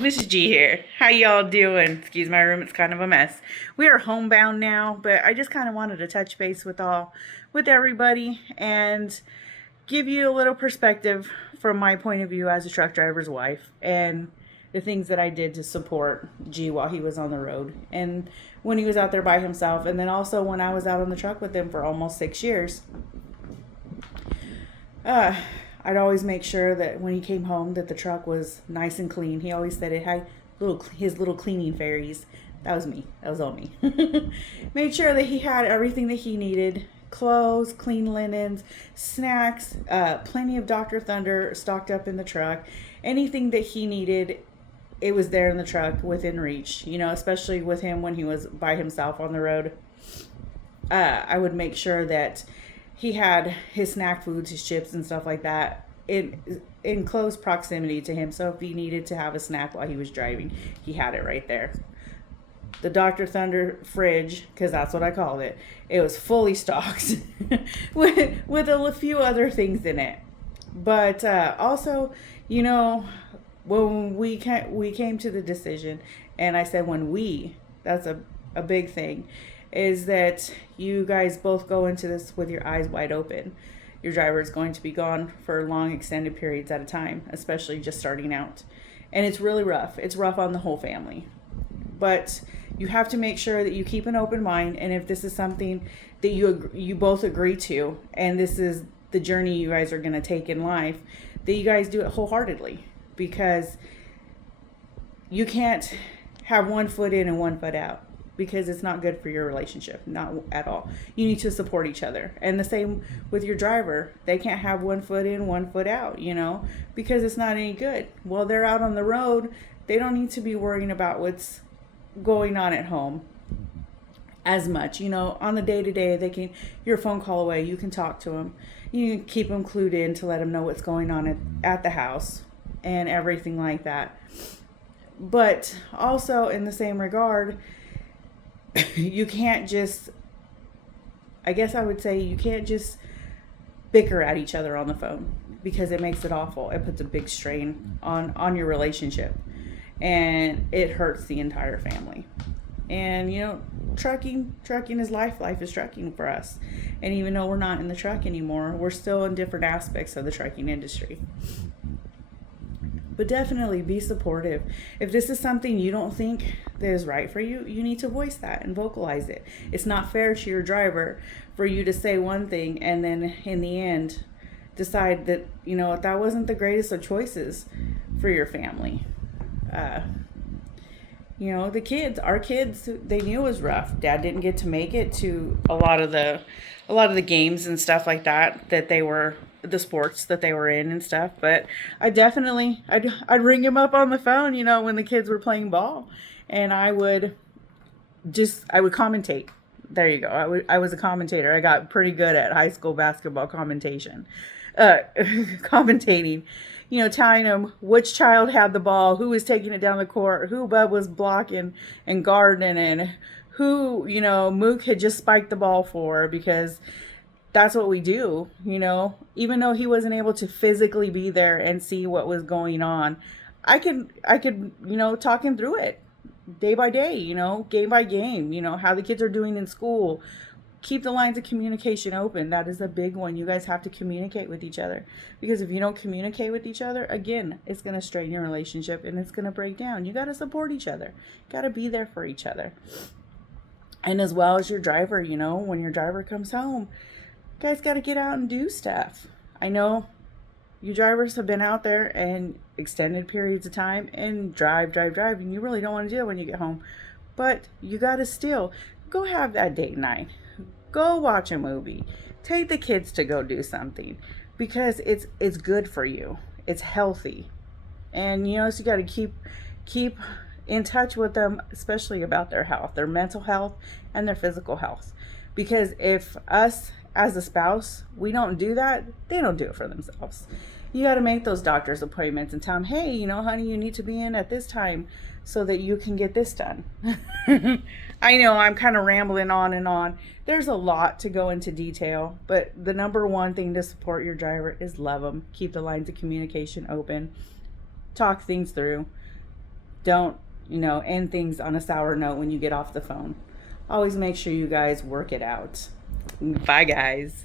Mrs. G here. How y'all doing? Excuse my room, it's kind of a mess. We are homebound now, but I just kind of wanted to touch base with everybody and give you a little perspective from my point of view as a truck driver's wife and the things that I did to support G while he was on the road and when he was out there by himself, and then also when I was out on the truck with him for almost 6 years. I'd always make sure that when he came home that the truck was nice and clean. He always said it had his little cleaning fairies. That was me. That was all me. Made sure that he had everything that he needed. Clothes, clean linens, snacks, plenty of Dr. Thunder stocked up in the truck. Anything that he needed, it was there in the truck within reach. You know, especially with him when he was by himself on the road. I would make sure that he had his snack foods, his chips and stuff like that in close proximity to him. So if he needed to have a snack while he was driving, he had it right there. The Dr. Thunder fridge, because that's what I called it, it was fully stocked with a few other things in it. But also, you know, when we came to the decision, and I said that's a big thing, is that you guys both go into this with your eyes wide open. Your driver is going to be gone for long extended periods at a time, especially just starting out. And it's really rough. It's rough on the whole family. But you have to make sure that you keep an open mind, and if this is something that you both agree to, and this is the journey you guys are going to take in life, that you guys do it wholeheartedly, because you can't have one foot in and one foot out, because it's not good for your relationship, not at all. You need to support each other. And the same with your driver. They can't have one foot in, one foot out, you know, because it's not any good. While they're out on the road, they don't need to be worrying about what's going on at home as much. You know, on the day-to-day, you're a phone call away. You can talk to them. You can keep them clued in to let them know what's going on at the house and everything like that. But also in the same regard, you can't just, I guess I would say, you can't just bicker at each other on the phone, because it makes it awful. It puts a big strain on your relationship, and it hurts the entire family. And you know, trucking is life. Life is trucking for us. And even though we're not in the truck anymore, we're still in different aspects of the trucking industry. But definitely be supportive. If this is something you don't think that is right for you, you need to voice that and vocalize it. It's not fair to your driver for you to say one thing and then in the end decide that, you know, that wasn't the greatest of choices for your family. You know, our kids, they knew it was rough. Dad didn't get to make it to a lot of the games and stuff like that they were, the sports that they were in and stuff. But I'd ring him up on the phone, you know, when the kids were playing ball, and I would commentate. There you go. I was a commentator. I got pretty good at high school basketball commentating, you know, telling them which child had the ball, who was taking it down the court, who Bub was blocking and guarding, and who, you know, Mook had just spiked the ball for, because that's what we do, you know. Even though he wasn't able to physically be there and see what was going on, I could, you know, talk him through it day by day, you know, game by game, you know, how the kids are doing in school. Keep the lines of communication open. That is a big one. You guys have to communicate with each other, because if you don't communicate with each other, again, it's going to strain your relationship and it's going to break down. You got to support each other. Got to be there for each other. And as well as your driver, you know, when your driver comes home, you guys got to get out and do stuff. I know you drivers have been out there and extended periods of time and drive, and you really don't want to do it when you get home. But you got to still go have that date night. Go watch a movie. Take the kids to go do something, because it's good for you. It's healthy. And you know, so you got to keep in touch with them, especially about their health, their mental health and their physical health. Because if us as a spouse, we don't do that, they don't do it for themselves. You got to make those doctor's appointments and tell them, hey, you know, honey, you need to be in at this time so that you can get this done. I know I'm kind of rambling on and on. There's a lot to go into detail, but the number one thing to support your driver is love them. Keep the lines of communication open. Talk things through. Don't, end things on a sour note when you get off the phone. Always make sure you guys work it out. Bye, guys.